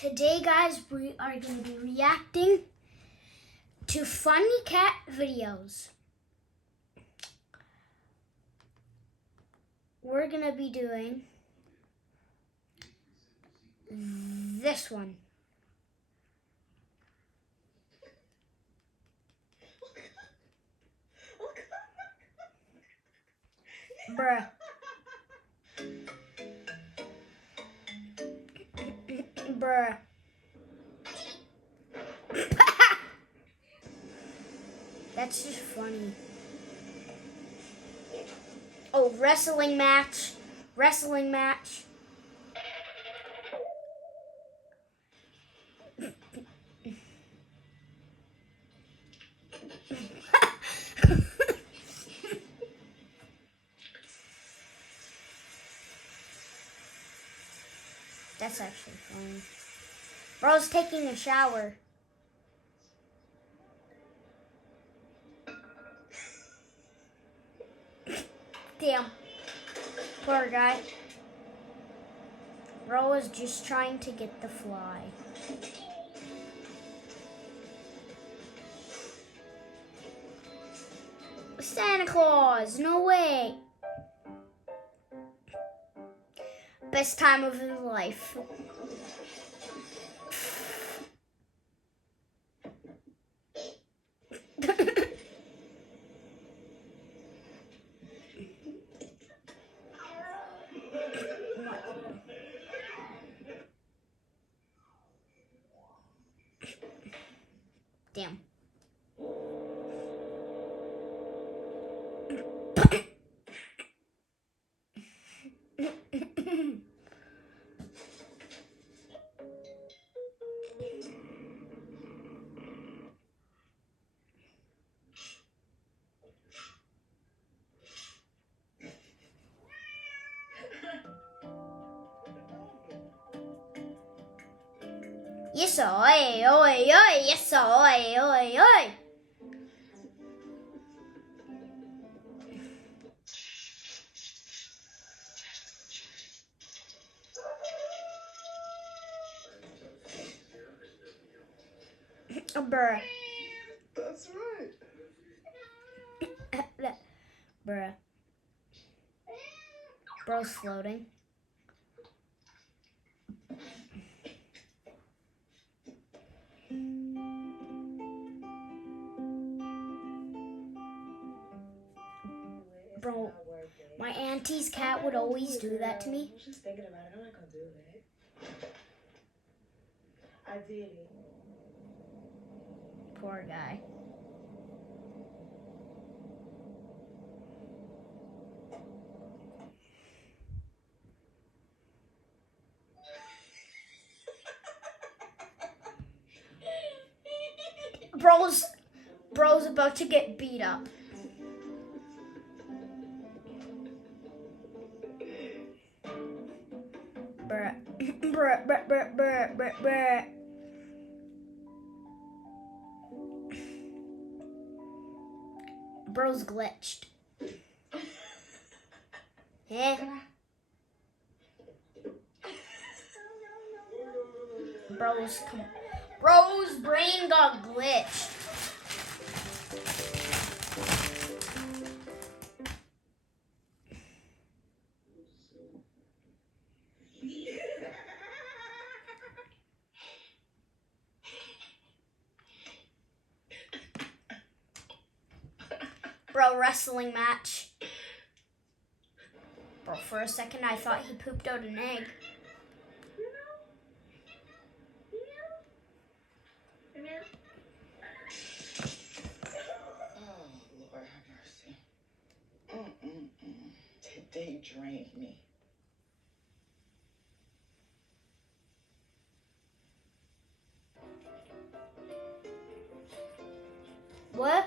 Today, guys, we are going to be reacting to funny cat videos. We're going to be doing this one. Bruh. Bruh. That's just funny. Oh, wrestling match. Wrestling match. That's actually funny. Bro's taking a shower. Damn. Poor guy. Bro was just trying to get the fly. Santa Claus, no way. Best time of his life. Damn. Yes, oi, oi, oi, yes, oi, oi, oi. Bruh. That's right. Bruh. Bro's floating. Bro, my auntie's cat would always do that to me. I was just thinking about it. I'm not gonna do it. I did it. Poor guy. Bro's about to get beat up. Bruh. Bruh, bruh, bruh, bruh, bruh, bruh. Bro's glitched. Eh? Bro's brain got glitched. Bro, wrestling match. Bro, for a second I thought he pooped out an egg. Oh, Lord have mercy. Today drained me. What?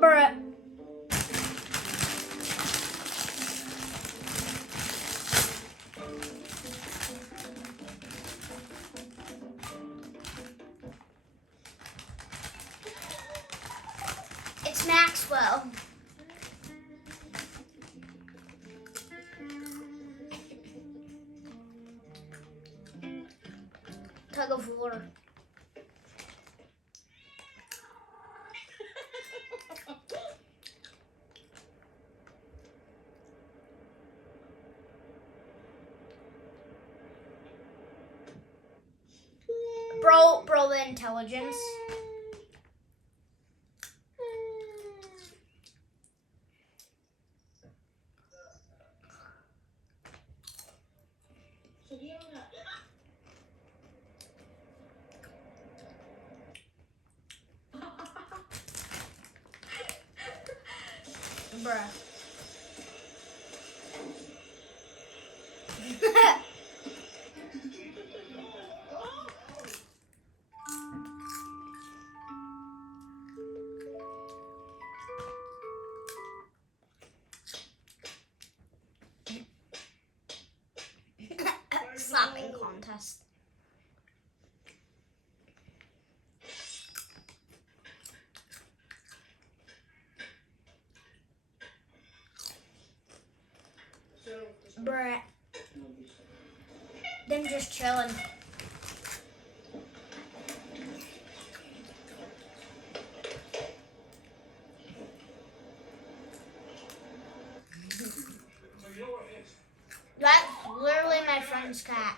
Bruh. It's Maxwell. Tug of war. Bro, the intelligence. Bruh. Slapping contest. Bruh. Them just chilling. That's literally my friend's cat.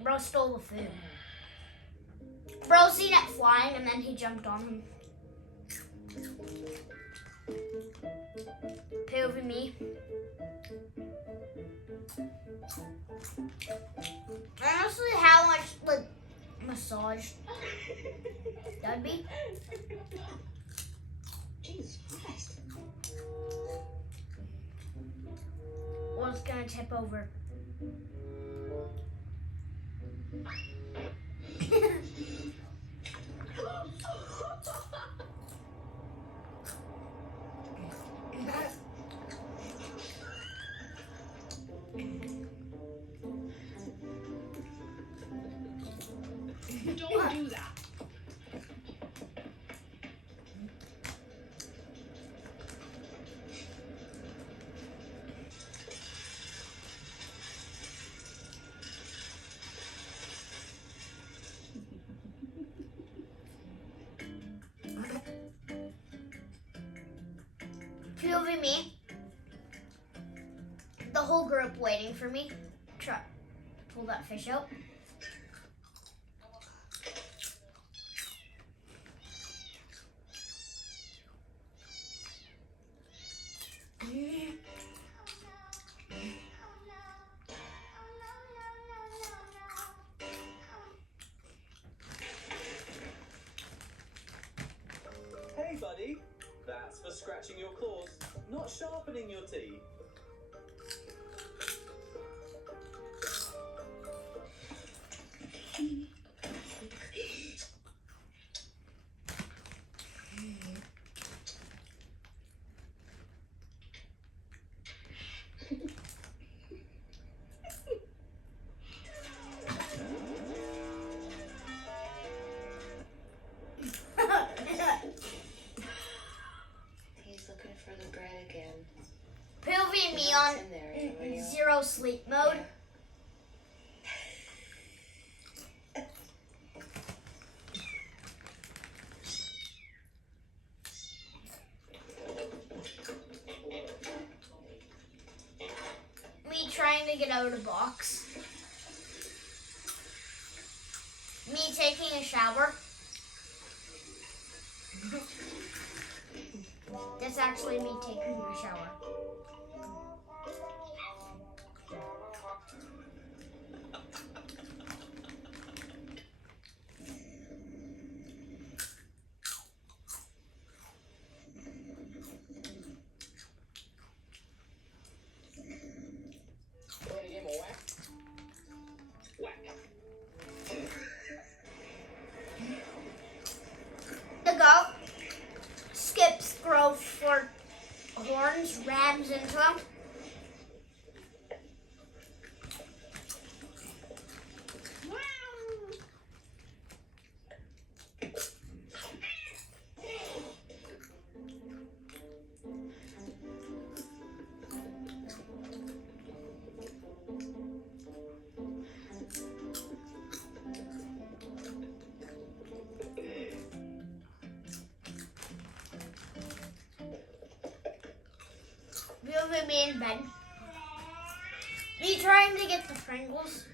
Bro stole the food. Bro seen it flying and then he jumped on him. POV me. Honestly, how much like massage that'd be? Jesus Christ. Or it's gonna tip over. Don't do that. POV me. The whole group waiting for me. Try pull that fish out. Hey, buddy. That's for scratching your claws, not sharpening your teeth. He's looking for the bread again. POV me It's on in there, Antonio. zero sleep mode. Me trying to get out of the box. Me taking a shower. That's actually me taking a shower. slams into him. Over me in bed. Me trying to get the Pringles.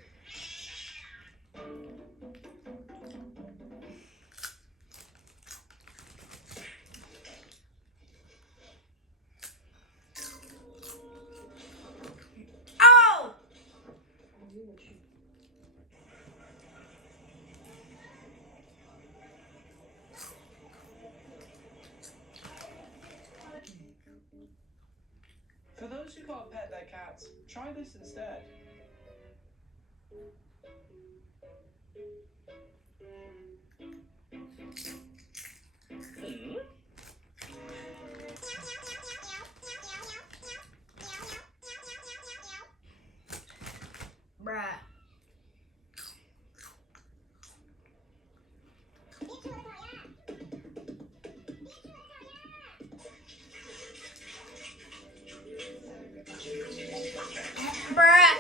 Oh! For those who can't pet their cats, try this instead. Bruh. Bruh.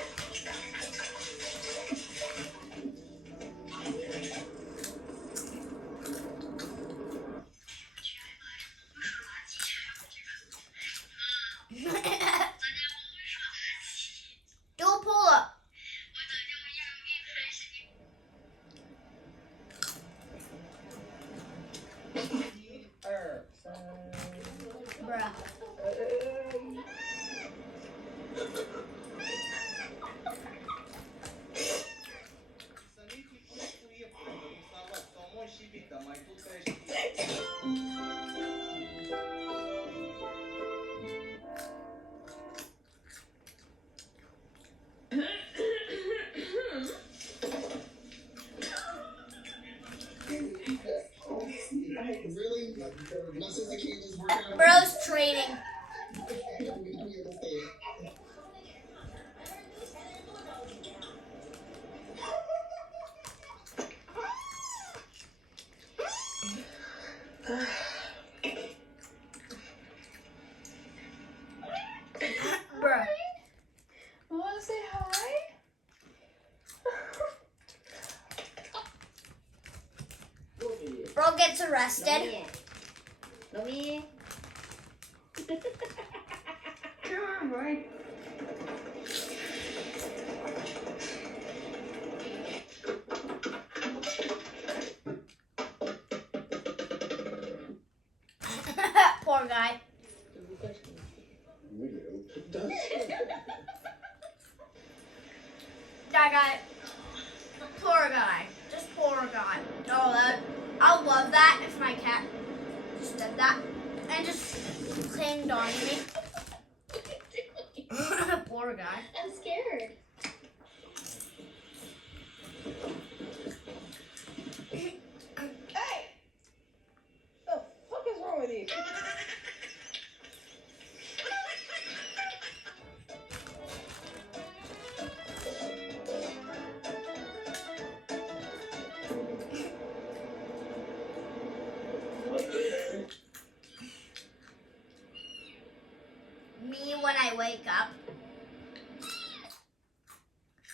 Do a pull up. Bruh. Really? My sister can't just work out. Bro's training. Bruh. Want to say hi? Bro gets arrested. Lomi. Come on, boy. Poor guy. That guy. Poor guy. Just poor guy. Oh, that. I would love that if my cat just did that and just clinged on me. Poor guy. I'm scared. Hey! The fuck is wrong with you? Me when I wake up.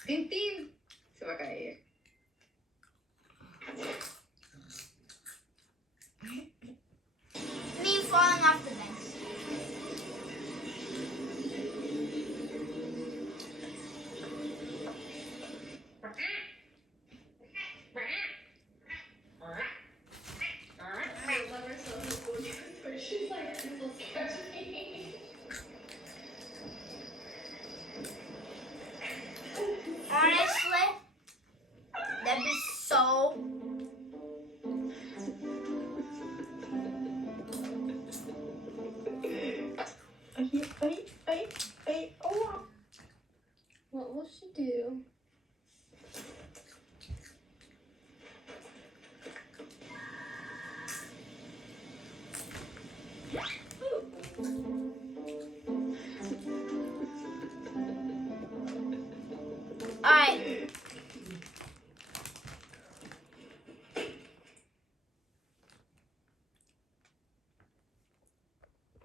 Tintín. Se va a caer. Me falling off the bed. I love her so much, but she's like, people catch me. Honestly, that'd be so Alright,